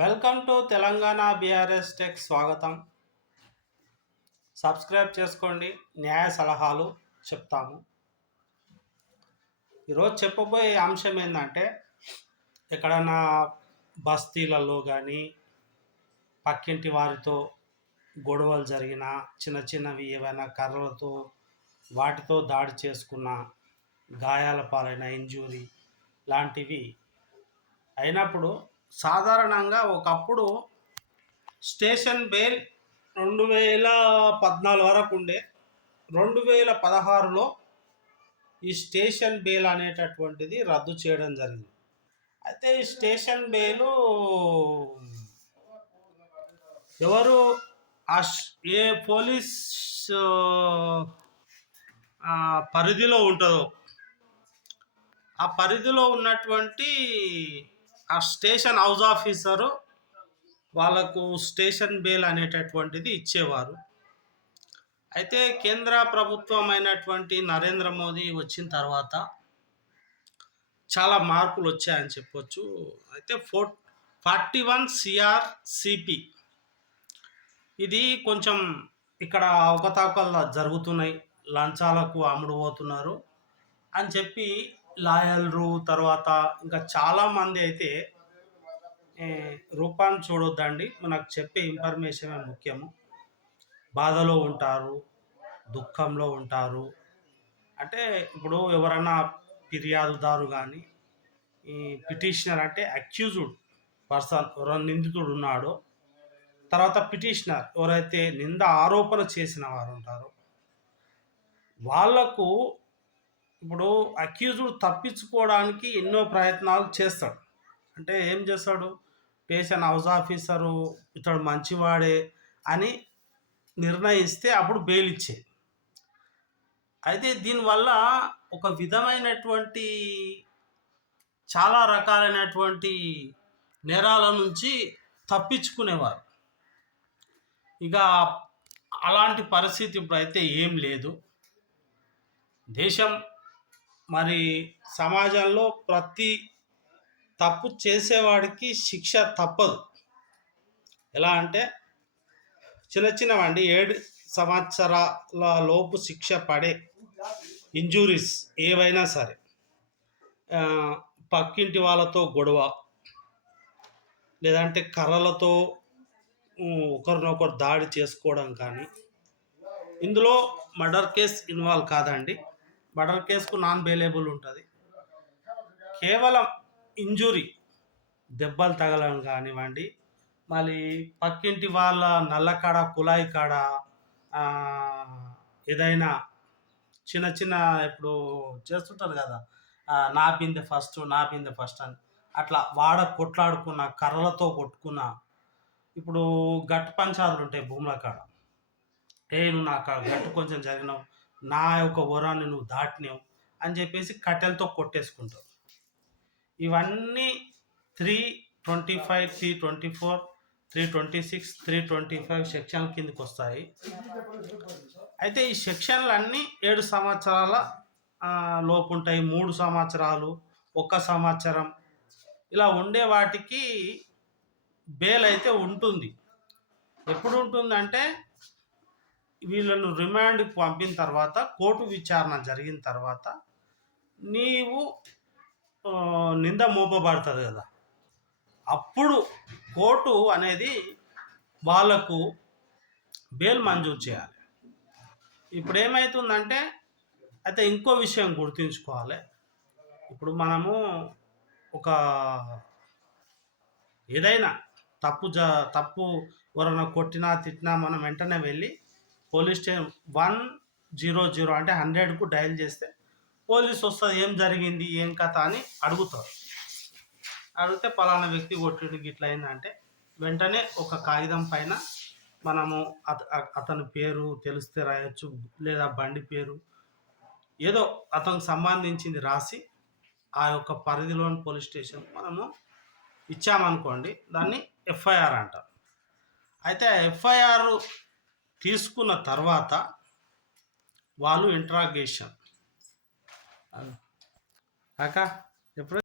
Welcome to Telangana BRS tech స్వాగతం. Subscribe చేసుకోండి. న్యాయ సలహాలు చెప్తాము. ఈరోజు చెప్పబోయే అంశం ఏంటంటే, ఎక్కడన్నా బస్తీలలో కానీ పక్కింటి వారితో గొడవలు జరిగిన చిన్న చిన్నవి ఏవైనా కర్రలతో వాటితో దాడి చేసుకున్న, గాయాల పాలైన ఇంజూరీ లాంటివి అయినప్పుడు సాధారణంగా ఒకప్పుడు స్టేషన్ బెయిల్ 2014 వరకు ఉండే. 2016లో ఈ స్టేషన్ బెయిల్ అనేటటువంటిది రద్దు చేయడం జరిగింది. అయితే ఈ స్టేషన్ బెయిలు ఎవరు ఏ పోలీస్ పరిధిలో ఉంటుందో ఆ పరిధిలో ఉన్నటువంటి ఆ స్టేషన్ హౌస్ ఆఫీసరు వాళ్ళకు స్టేషన్ బెయిల్ అనేటటువంటిది ఇచ్చేవారు. అయితే కేంద్ర ప్రభుత్వం అయినటువంటి నరేంద్ర మోదీ వచ్చిన తర్వాత చాలా మార్పులు వచ్చాయని చెప్పొచ్చు. అయితే 41 CRCP ఇది కొంచెం ఇక్కడ అవకతవకలు జరుగుతున్నాయి, లంచాలకు అమ్ముడుపోతున్నారు అని చెప్పి లాయర్లు తర్వాత ఇంకా చాలామంది అయితే రూపాన్ని చూడొద్దండి, మనకు చెప్పే ఇన్ఫర్మేషన్ ముఖ్యము. బాధలో ఉంటారు, దుఃఖంలో ఉంటారు. అంటే ఇప్పుడు ఎవరైనా ఫిర్యాదుదారు కానీ ఈ పిటిషనర్ అంటే అక్యూజ్డ్ పర్సన్ ఎవరైనా నిందితుడు ఉన్నాడో, తర్వాత పిటిషనర్ ఎవరైతే నింద ఆరోపణ చేసిన వారు ఉంటారో వాళ్లకు ఇప్పుడు అక్యూజ్డ్ తప్పించుకోవడానికి ఎన్నో ప్రయత్నాలు చేస్తాడు. అంటే ఏం చేస్తాడు, స్టేషన్ హౌస్ ఆఫీసరు ఇతడు మంచివాడే అని నిర్ణయిస్తే అప్పుడు బెయిల్ ఇచ్చేది. అయితే దీనివల్ల ఒక విధమైనటువంటి చాలా రకాలైనటువంటి నేరాల నుంచి తప్పించుకునేవారు. ఇక అలాంటి పరిస్థితి ఇప్పుడైతే ఏం లేదు. దేశం మరి సమాజంలో ప్రతి తప్పు చేసేవాడికి శిక్ష తప్పదు. ఎలా అంటే చిన్న చిన్నవండి 7 సంవత్సరాల లోపు శిక్ష పడే ఇంజూరీస్ ఏవైనా సరే, పక్కింటి వాళ్ళతో గొడవ, లేదంటే కర్రలతో ఒకరినొకరు దాడి చేసుకోవడం కానీ, ఇందులో మర్డర్ కేస్ ఇన్వాల్వ్ కాదండి. మర్డర్ కేసుకు నాన్ బెయిలబుల్ ఉంటుంది. కేవలం ఇంజురీ, దెబ్బలు తగలడం కానివ్వండి, మళ్ళీ పక్కింటి వాళ్ళ నల్లకాడ కుళాయి కాడ ఏదైనా చిన్న చిన్న ఇప్పుడు చేస్తుంటారు కదా, నా బిందె ఫస్ట్ అని అట్లా కొట్లాడుకున్న, కర్రలతో కొట్టుకున్న, ఇప్పుడు గట్టు పంచాలు ఉంటాయి భూముల కాడ, నువ్వు నా గట్టు కొంచెం జరిగినావు, నా యొక్క ఓరాన్ని నువ్వు దాటినావు అని చెప్పేసి కట్టెలతో కొట్టేసుకుంటావు. ఇవన్నీ 325, 324, 326, 325 సెక్షన్ల కిందకి వస్తాయి. అయితే ఈ సెక్షన్లు అన్నీ 7 సంవత్సరాల లోపు ఉంటాయి. 3 సంవత్సరాలు, 1 సంవత్సరం ఇలా ఉండే వాటికి బెయిల్ అయితే ఉంటుంది. ఎప్పుడు ఉంటుందంటే వీళ్ళను రిమాండ్కి పంపిన తర్వాత, కోర్టు విచారణ జరిగిన తర్వాత నీవు నింద మోపబడుతుంది కదా, అప్పుడు కోర్టు అనేది వాళ్ళకు బెయిల్ మంజూరు చేయాలి. ఇప్పుడు ఏమవుతుందంటే, అయితే ఇంకో విషయం గుర్తుంచుకోవాలి. ఇప్పుడు మనము ఒక ఏదైనా తప్పు ఎవరైనా కొట్టినా తిట్టినా మనం వెంటనే వెళ్ళి పోలీస్ స్టేషన్ 100 అంటే 100కు డయల్ చేస్తే పోలీస్ వస్తుంది, ఏం జరిగింది ఏం కథ అని అడుగుతారు. అడిగితే పలానా వ్యక్తి కొట్టిడు గిట్లా అయిందంటే వెంటనే ఒక కాగితం పైన మనము అతని పేరు తెలిస్తే రాయొచ్చు, లేదా బండి పేరు ఏదో అతనికి సంబంధించింది రాసి ఆ యొక్క పరిధిలోని పోలీస్ స్టేషన్ మనము ఇచ్చామనుకోండి, దాన్ని ఎఫ్ఐఆర్ అంటారు. అయితే ఎఫ్ఐఆర్ తీసుకున్న తర్వాత వాళ్ళు ఇంట్రాగేషన్ ఎప్పుడు